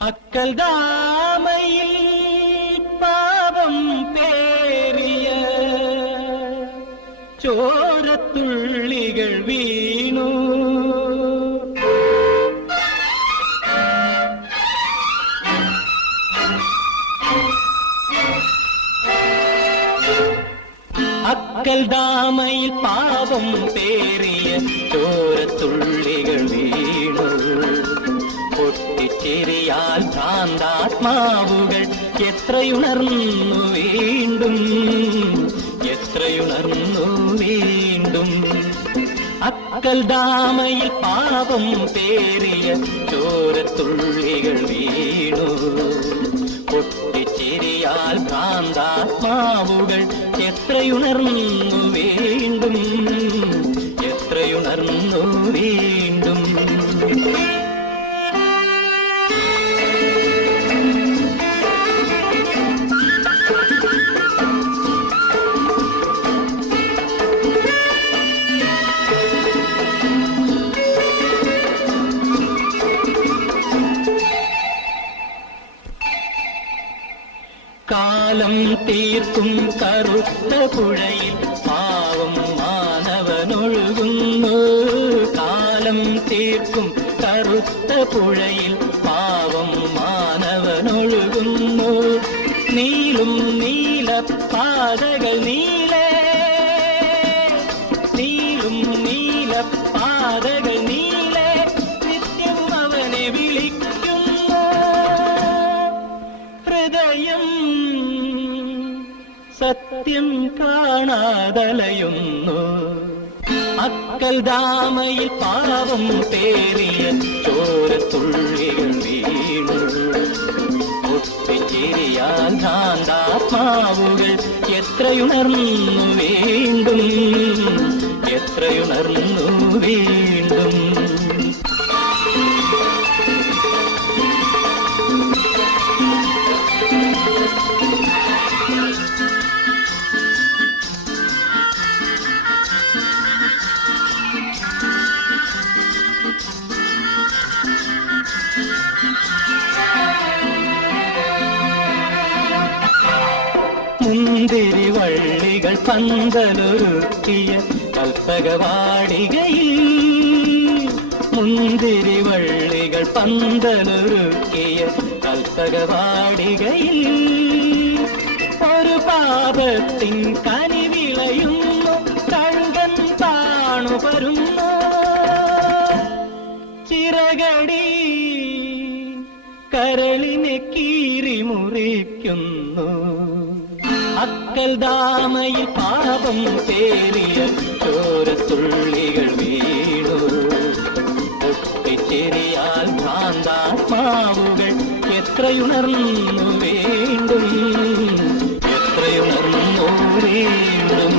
അക്കൽ ദാമയിൽ പാപം പേറിയ ചോരത്തുള്ളികൾ വീണു അക്കൽ ദാമയിൽ പാപം പേറിയ ചോരത്തുള്ളികൾ വീണു പൊട്ടിച്ചിരിയാൽ ഭ്രാന്താത്മാവുകൾ എത്രയുണർന്നു വീണ്ടും എത്രയുണർന്നു വീണ്ടും. അക്കൽ ദാമയിൽ പാപം പേറിയ ചോരത്തുള്ളികൾ വീണു. പൊട്ടിച്ചിരിയാൽ ഭ്രാന്താത്മാവുകൾ എത്രയുണർന്നു വീണ്ടും എത്രയുണർന്നു വീണ്ടും. കാലം തീർക്കും കറുത്ത പുഴയിൽ പാവം മാനവനൊഴുകുന്നു. കാലം തീർക്കും കറുത്ത പുഴയിൽ പാവം മാനവനൊഴുകുന്നു. നീളും നീല പാതകൾ നീളേ നീളും നീല പാതകൾ നീളെ നിത്യം അവനെ വിളിക്കുന്നു സത്യം കാണാതലയുന്നു. അക്കൽ ദാമയിൽ പാവം പേറിയ ചോരത്തുള്ളികൾ വീണു. എത്രയുണർന്നു വീണ്ടും എത്രയുണർന്നു വീണ്ടും. മുന്തിരി വള്ളികൾ പന്തലൊരുക്കിയ കൽപ്പകവാടികയിൽ മുന്തിരി വള്ളികൾ പന്തലൊരുക്കിയ കൽപ്പകവാടികയിൽ ഒരു പാപത്തിൻ കനി വിളയുന്നു കഴുകൻ താണു വരുന്നു ചിറകടി കരളിനെ കീറി മുറിക്കുന്നു. അക്കൽ ദാമയിൽ പാപം പേറിയ ചോരത്തുള്ളികൾ വീണു പൊട്ടിച്ചെറിയാൽ ഭ്രാന്താത്മാവുകൾ എത്രയുണർന്നു വീണ്ടും എത്രയുണർന്നു വീണ്ടും